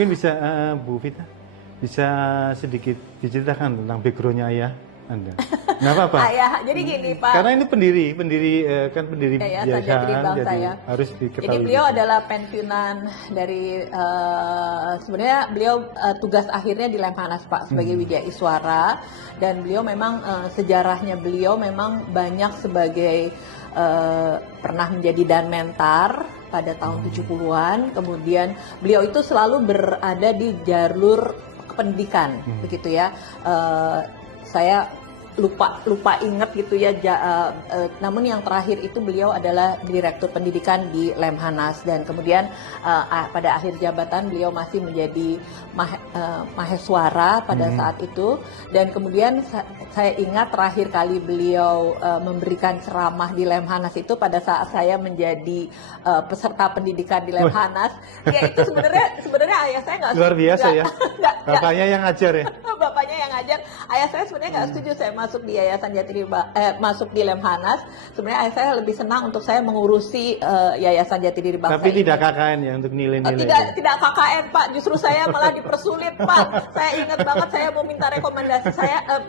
Mungkin bisa Bu Vita bisa sedikit diceritakan tentang backgroundnya ayah Anda. Nggak apa-apa. Ayah, jadi gini Pak. Karena ini pendiri kan pendiri Yayasan Jati Diri Bangsa, jadi ya. harus diketahui. Jadi beliau gitu. adalah pensiunan dari sebenarnya beliau tugas akhirnya di Lemhanas Pak sebagai Widya Iswara, dan beliau memang sejarahnya beliau memang banyak sebagai pernah menjadi danmentar pada tahun 70-an, kemudian beliau itu selalu berada di jalur pendidikan, begitu ya. Saya lupa ingat gitu ya, namun yang terakhir itu beliau adalah direktur pendidikan di Lemhanas, dan kemudian pada akhir jabatan beliau masih menjadi maheswara pada saat itu, dan kemudian saya ingat terakhir kali beliau memberikan ceramah di Lemhanas itu pada saat saya menjadi peserta pendidikan di Lemhanas. Ya itu sebenarnya ayah saya nggak luar biasa ya. Bapaknya yang ngajar ya. Bapaknya yang ngajar. Ayah saya sebenarnya nggak setuju saya masuk di Yayasan Jati Diri masuk di Lemhanas. Sebenarnya ayah saya lebih senang untuk saya mengurusi Yayasan Jati Diri Bangsa. Tapi tidak KKN ya untuk nilai-nilai. Tidak KKN Pak, justru saya malah dipersulit Pak. Saya ingat banget saya mau minta rekomendasi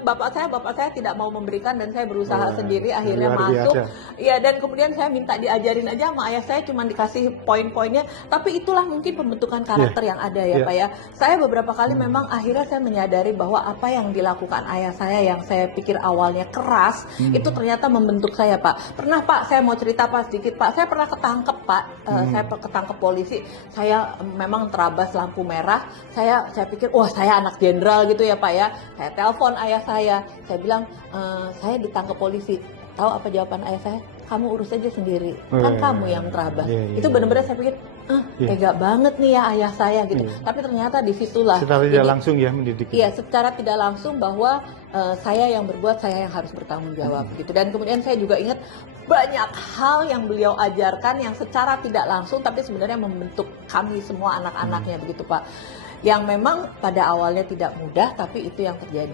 bapak saya tidak mau memberikan, dan saya berusaha sendiri akhirnya masuk. Iya, dan kemudian saya minta diajarin aja sama ayah saya, cuma dikasih poin-poinnya. Tapi itulah mungkin pembentukan karakter yang ada ya Pak ya. Saya beberapa kali memang akhirnya saya menyadari bahwa apa yang dilakukan ayah saya yang saya pikir awalnya keras itu ternyata membentuk saya Pak. Pernah Pak, saya mau cerita Pak sedikit Pak. Saya pernah ketangkep Pak. Saya ketangkep polisi. Saya memang terabas lampu merah. Saya pikir wah saya anak jenderal gitu ya Pak ya. Saya telepon ayah saya. Saya bilang saya ditangkap polisi. Tahu apa jawaban ayah saya? Kamu urus aja sendiri. Kan kamu yang terabas. Itu benar-benar saya pikir tega banget nih ya ayah saya gitu. Tapi ternyata disitulah. Secara tidak langsung ya mendidik. Iya, secara tidak langsung bahwa saya yang berbuat, saya yang harus bertanggung jawab gitu. Dan kemudian saya juga ingat banyak hal yang beliau ajarkan yang secara tidak langsung tapi sebenarnya membentuk kami semua anak-anaknya begitu Pak. Yang memang pada awalnya tidak mudah, tapi itu yang terjadi.